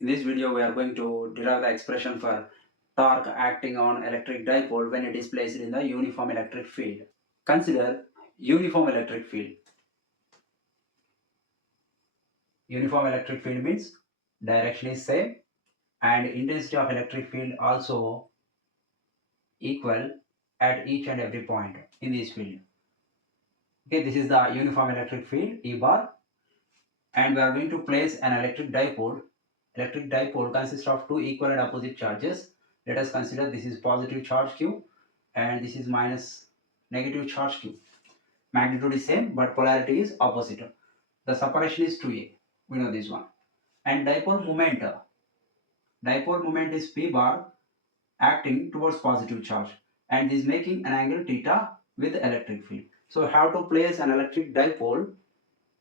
In this video, we are going to derive the expression for torque acting on electric dipole when it is placed in the uniform electric field. Consider uniform electric field. Uniform electric field means direction is same and intensity of electric field also equal at each and every point in this field. Okay, this is the uniform electric field E bar, and we are going to place an electric dipole. Electric dipole consists of two equal and opposite charges. Let us consider this is positive charge Q and this is minus negative charge Q. Magnitude is same but polarity is opposite. The separation is 2A. We know this one. And dipole moment is P bar acting towards positive charge and is making an angle theta with the electric field. So how to place an electric dipole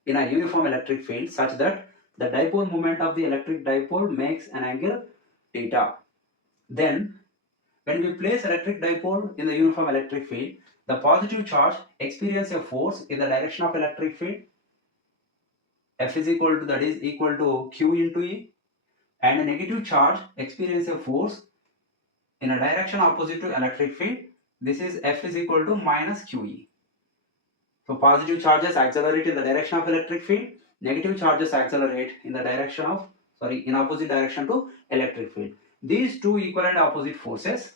in a uniform electric field such that the dipole moment of the electric dipole makes an angle theta. Then when we place electric dipole in the uniform electric field, the positive charge experience a force in the direction of electric field. F is equal to, that is equal to Q into E, and a negative charge experience a force in a direction opposite to electric field. This is F is equal to minus QE. So positive charges accelerate in the direction of electric field, negative charges accelerate in the direction of, in opposite direction to electric field. These two equal and opposite forces,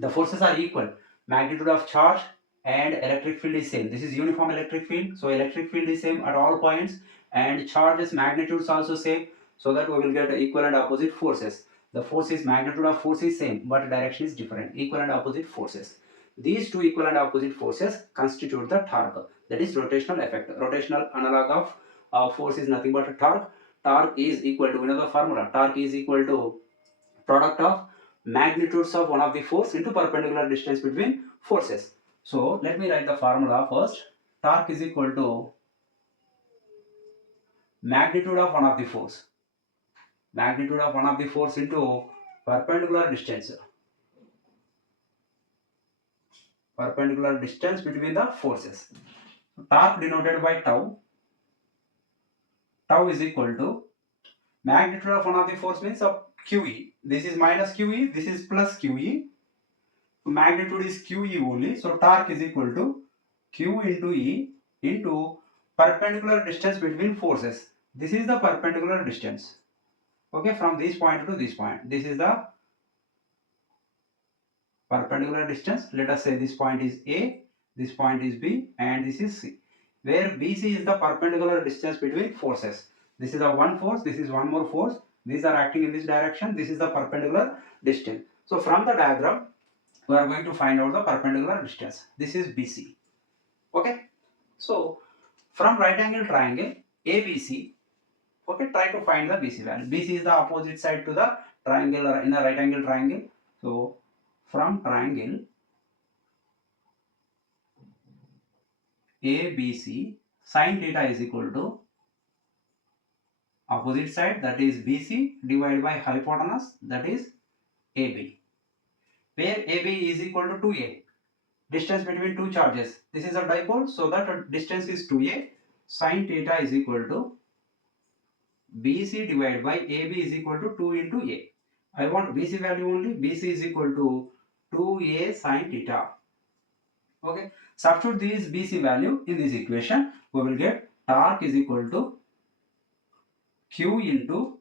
the forces are equal. Magnitude of charge and electric field is same. This is uniform electric field, so electric field is same at all points and charges magnitudes also same, so that we will get equal and opposite forces. The forces, magnitude of force is same but direction is different. Equal and opposite forces. These two equal and opposite forces constitute the torque, that is rotational effect. Rotational analog of force is nothing but a torque. Torque is equal to, the formula, torque is equal to product of magnitudes of one of the force into perpendicular distance between forces. So let me write the formula first. Torque is equal to magnitude of one of the force. Magnitude of one of the force into perpendicular distance. Perpendicular distance between the forces. Torque denoted by tau. Tau is equal to magnitude of one of the force means of QE. This is minus QE, this is plus QE. Magnitude is QE only, so torque is equal to Q into E into perpendicular distance between forces. This is the perpendicular distance. Okay, from this point to this point. This is the perpendicular distance. Let us say this point is A, this point is B, and this is C. Where BC is the perpendicular distance between forces. This is the one force, this is one more force. These are acting in this direction. This is the perpendicular distance. So from the diagram, we are going to find out the perpendicular distance. This is BC. Okay. So from right angle triangle ABC, okay, try to find the BC value. BC is the opposite side to the triangle or in the right angle triangle. So from triangle ABC, sin theta is equal to opposite side, that is BC, divided by hypotenuse, that is AB, where AB is equal to 2A. Distance between two charges. This is a dipole, so that distance is 2A. Sin theta is equal to BC divided by AB is equal to 2 into A. I want BC value only. BC is equal to 2A sin theta. Okay. Substitute this BC value in this equation. We will get torque is equal to Q into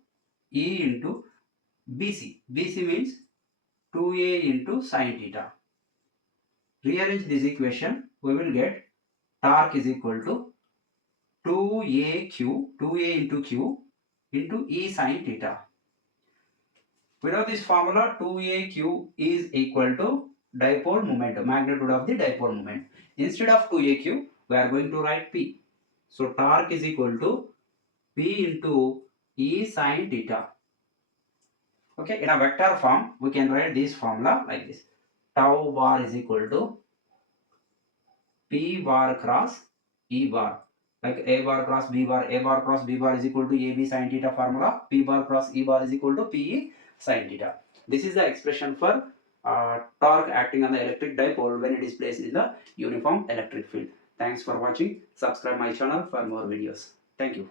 E into BC. BC means 2A into sin theta. Rearrange this equation. We will get torque is equal to 2A into Q into E sin theta. We know this formula, 2AQ is equal to dipole moment, magnitude of the dipole moment. Instead of 2AQ, we are going to write P. So torque is equal to P into E sin theta. Okay, in a vector form, we can write this formula like this. Tau bar is equal to P bar cross E bar. Like A bar cross B bar, A bar cross B bar is equal to AB sin theta formula. P bar cross E bar is equal to PE sin theta. This is the expression for torque acting on the electric dipole when it is placed in the uniform electric field. Thanks for watching. Subscribe my channel for more videos. Thank you.